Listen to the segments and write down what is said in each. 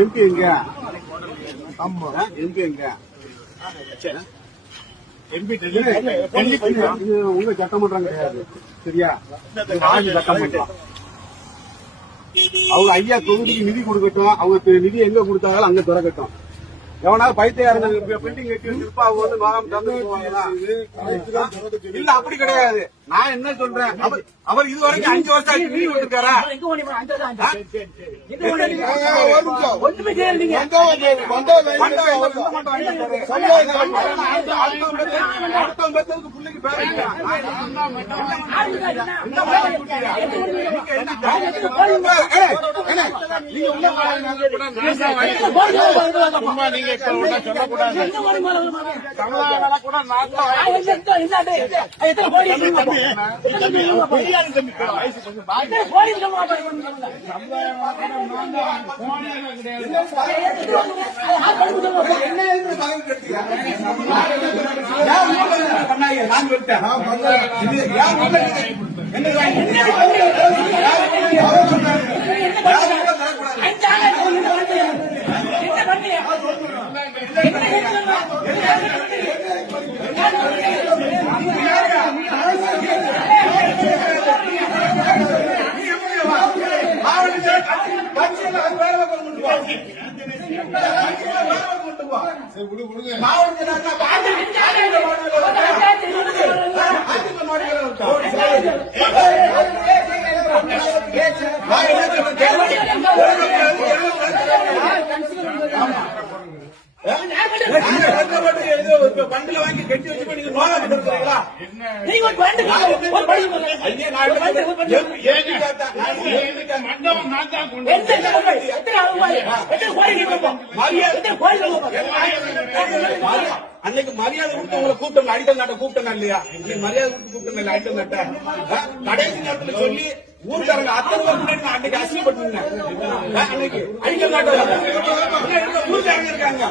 MP எங்க? ஆமா MP எங்க? உங்க சட்டமன்றம் கிடையாது சரியா? சட்டமன்றம் அவங்க ஐயா தொகுதிக்கு நிதி கொடுக்கட்டும். அவங்க நிதி எங்க கொடுத்தாலும் அங்க திறக்கட்டும். எவனாவது பைத்தியாருங்க பில்டிங் கட்டி வச்சிருப்பா அவங்க வந்து வாரம் தந்து இல்ல அப்படி கிடையாது. நான் என்ன சொல்றேன், அவர் இதுவரைக்கும் 5 வருஷம் ஆச்சு நிதி கொடுத்திருக்காரா? பிள்ளைக்கு பேர பண்டில வாங்கி கட்டி வச்சு நீங்க நோயா கொடுக்குறீங்களா? அன்னைக்கு மரியாதை கொடுத்து உங்களை கூப்பிட்டு அடித்தல் நாட்ட கூப்பிட்டா இல்லையா? இன்னைக்கு மரியாதை கொடுத்து கூப்பிட்டு இல்லை அடித்தல் நாட்ட கடைசி நேரத்தில் சொல்லி ஊருக்காரங்க அத்தனை பேர் முன்னாடி அன்னைக்கு அசிங்கப்பட்டு அன்னைக்கு அடிக்கல் நாட்ட ஊருக்காரங்க இருக்காங்க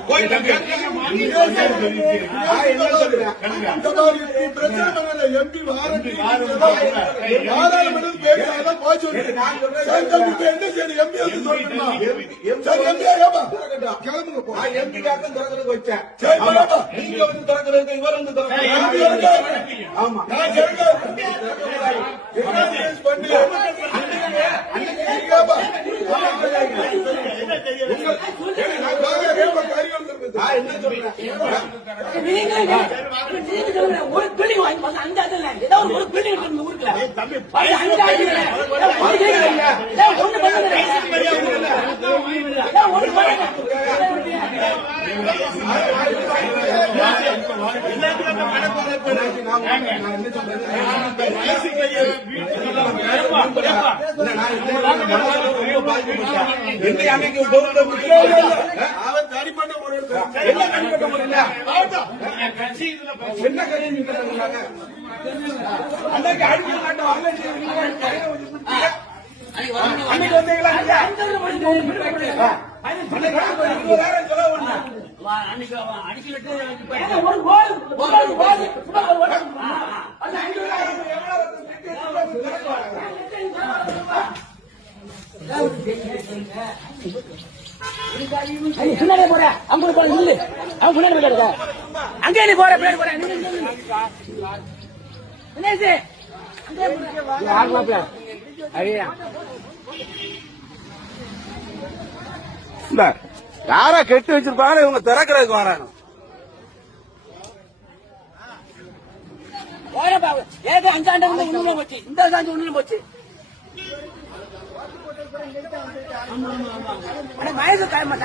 எம்பிக்காக திறக்கிறதுக்கு வச்சேன். நீங்க வந்து திறக்கிறதுக்கு இவர் வந்து ஆமா என்ன சொல்றேன் ஒரு பில்டிங் வாங்கி அந்த ஏதாவது ஒரு பில்டிங் ஊருக்குல என்ன பின்னாடி போற அவங்க போற இல்ல அவங்க பின்னாடி போயிட்டு அங்கே நீ போற பின்னாடி போற யாரா கெட்டு வச்சிருப்பாங்க இவங்க திறக்கிறதுக்கு வராங்க. அஞ்சாண்டு ஒண்ணுல போச்சு, இந்த சாஞ்சு ஒண்ணுல போச்சு. வயசு தம்பி